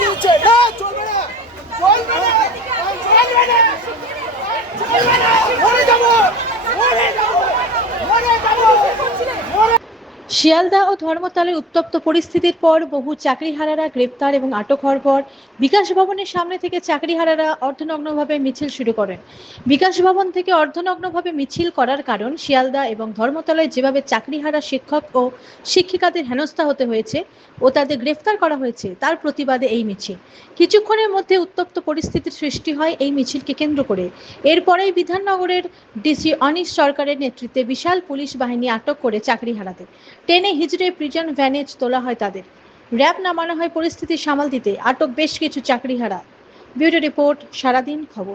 দিচ্ছে না, চলবে না, চলবে না, চলবে না, চলবে না, মরে যাবো, মরে যাবো, মরে যাবো, মরে। শিয়ালদা ও ধর্মতলায় উত্তপ্ত পরিস্থিতির পর বহু চাকরিহারারা গ্রেপ্তার এবং আটক হওয়ার পর বিকাশ ভবনের সামনে থেকে চাকরিহারারা অর্ধনগ্নভাবে মিছিল শুরু করেন। বিকাশ ভবন থেকে অর্ধনগ্নভাবে মিছিল করার কারণ শিয়ালদা এবং ধর্মতলায় যেভাবে চাকরিহারা শিক্ষক ও শিক্ষিকাদের হেনস্থা হতে হয়েছে ও তাদের গ্রেফতার করা হয়েছে তার প্রতিবাদে এই মিছিল। কিছুক্ষণের মধ্যে উত্তপ্ত পরিস্থিতির সৃষ্টি হয় এই মিছিলকে কেন্দ্র করে। এরপরেই বিধাননগরের ডিসি অনিশ সরকারের নেতৃত্বে বিশাল পুলিশ বাহিনী আটক করে চাকরিহারাদের টেনে হিজড়ে প্রিজন ভ্যানে তোলা হয় তাদের। র্যাব নামানো হয় পরিস্থিতি সামাল দিতে। আটক বেশ কিছু চাকরিহারা। ব্যুরো রিপোর্ট, সারাদিন খবর।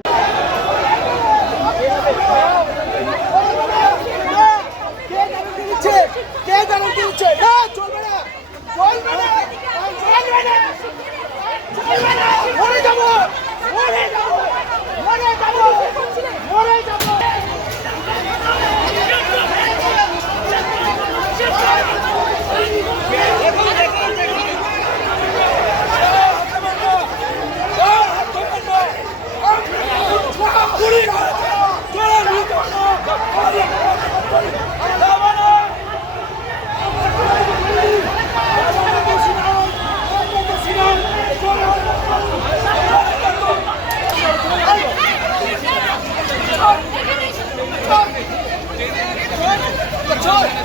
Good.